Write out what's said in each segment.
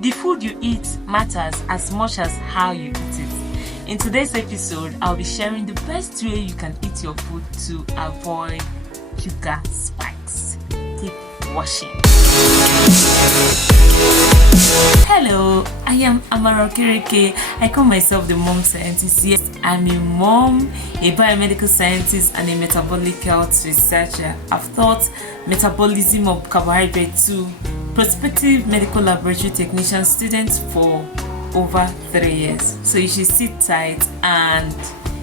The food you eat matters as much as how you eat it. In today's episode, I'll be sharing the best way you can eat your food to avoid sugar spikes. Keep watching. Hello, I am Amara Kireke. I call myself the mom scientist. Yes, I'm a mom, a biomedical scientist, and a metabolic health researcher. I've taught metabolism of carbohydrate to prospective medical laboratory technician students for over 3 years. So you should sit tight and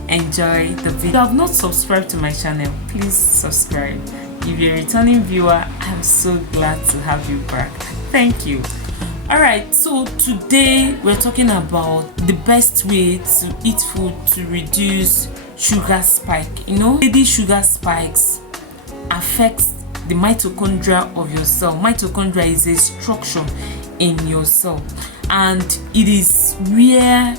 enjoy the video. If you have not subscribed to my channel, please subscribe. If you're a returning viewer, I'm so glad to have you back. Thank you. Alright, so today we're talking about the best way to eat food to reduce sugar spike. You know, steady sugar spikes affects the mitochondria of your cell. Mitochondria is a structure in your cell, and it is where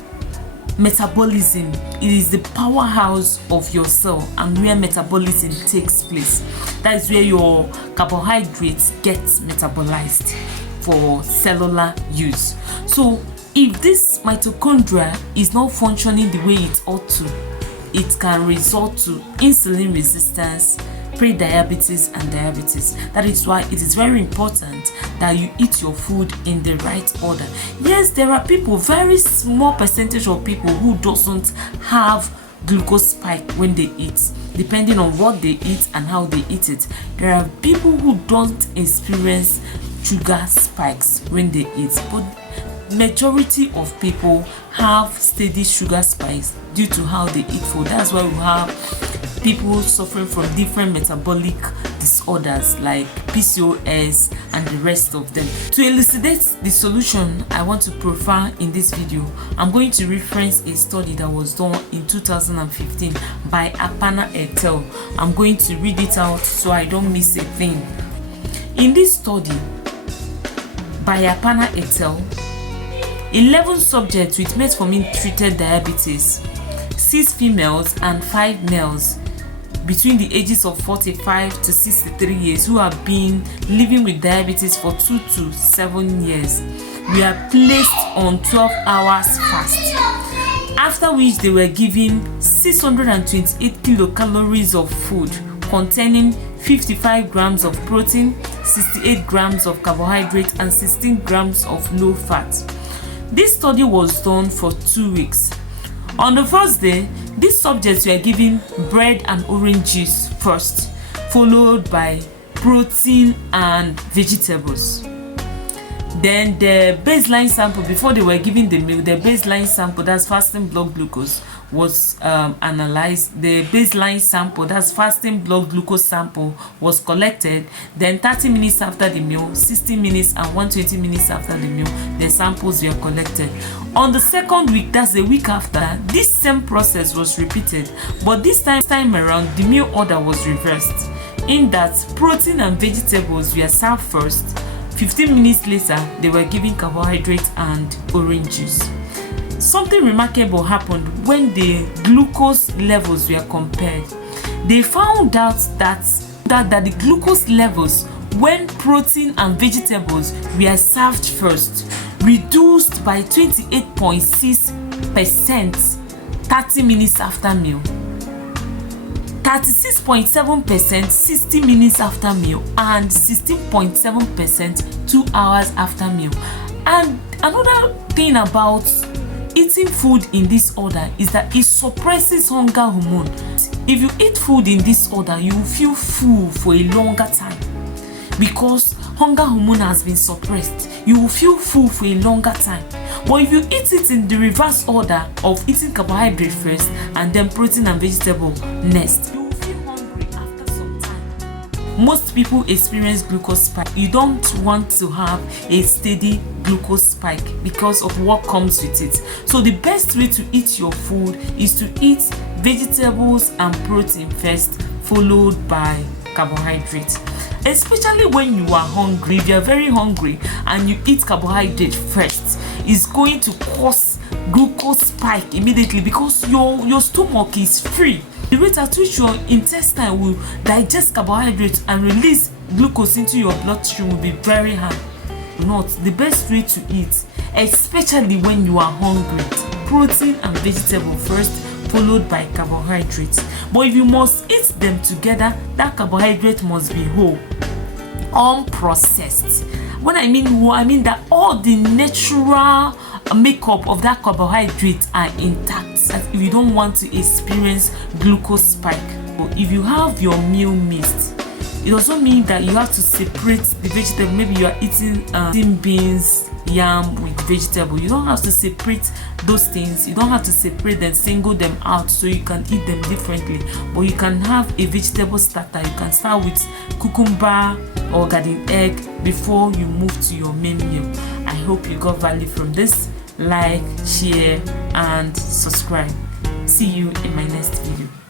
metabolism, it is the powerhouse of your cell and where metabolism takes place. That is where your carbohydrates get metabolized for cellular use. So if this mitochondria is not functioning the way it ought to, it can result to insulin resistance, prediabetes, and diabetes. That is why it is very important that you eat your food in the right order. Yes, there are people, very small percentage of people, who doesn't have glucose spike when they eat, depending on what they eat and how they eat it. There are people who don't experience sugar spikes when they eat, but majority of people have steady sugar spikes due to how they eat food. That's why we have people suffering from different metabolic disorders like PCOS and the rest of them. To elucidate the solution I want to profile in this video, I'm going to reference a study that was done in 2015 by Apana et al. I'm going to read it out so I don't miss a thing. In this study by Apana et al., 11 subjects with metformin-treated diabetes, 6 females and 5 males between the ages of 45 to 63 years who have been living with diabetes for 2 to 7 years, were placed on 12 hours fast, after which they were given 628 kilocalories of food containing 55 grams of protein, 68 grams of carbohydrate, and 16 grams of low fat. This study was done for 2 weeks. On the first day, these subjects were given bread and orange juice first, followed by protein and vegetables. Then the baseline sample, before they were given the meal, the baseline sample, that's fasting blood glucose, was analyzed. The baseline sample, that's fasting blood glucose sample, was collected. Then 30 minutes after the meal, 60 minutes, and 120 minutes after the meal, the samples were collected. On the second week, that's the week after, this same process was repeated, but this time around, the meal order was reversed, in that protein and vegetables were served first. 15 minutes later, they were given carbohydrate and orange juice. Something remarkable happened when the glucose levels were compared. They found out that the glucose levels when protein and vegetables were served first reduced by 28.6% 30 minutes after meal, 36.7% 60 minutes after meal, and 16.7% 2 hours after meal. And another thing about eating food in this order is that it suppresses hunger hormone. If you eat food in this order, you will feel full for a longer time because hunger hormone has been suppressed. You will feel full for a longer time. But if you eat it in the reverse order of eating carbohydrate first and then protein and vegetable next, you will feel hungry after some time. Most people experience glucose spike. You don't want to have a steady glucose spike because of what comes with it. So the best way to eat your food is to eat vegetables and protein first, followed by carbohydrate. Especially when you are hungry. If you are very hungry and you eat carbohydrate first, it's going to cause glucose spike immediately because your stomach is free. The rate at which your intestine will digest carbohydrates and release glucose into your bloodstream will be very high. Not the best way to eat, especially when you are hungry. Protein and vegetable first, followed by carbohydrates. But if you must eat them together, that carbohydrate must be whole, unprocessed. When I mean whole, I mean that all the natural makeup of that carbohydrate are intact. If you don't want to experience glucose spike. If you have your meal mixed, it doesn't mean that you have to separate the vegetable. Maybe you are eating beans, yam with vegetable. You don't have to separate those things. You don't have to separate them, single them out so you can eat them differently. But you can have a vegetable starter. You can start with cucumber or garden egg before you move to your main meal. I hope you got value from this. Like, share, and subscribe. See you in my next video.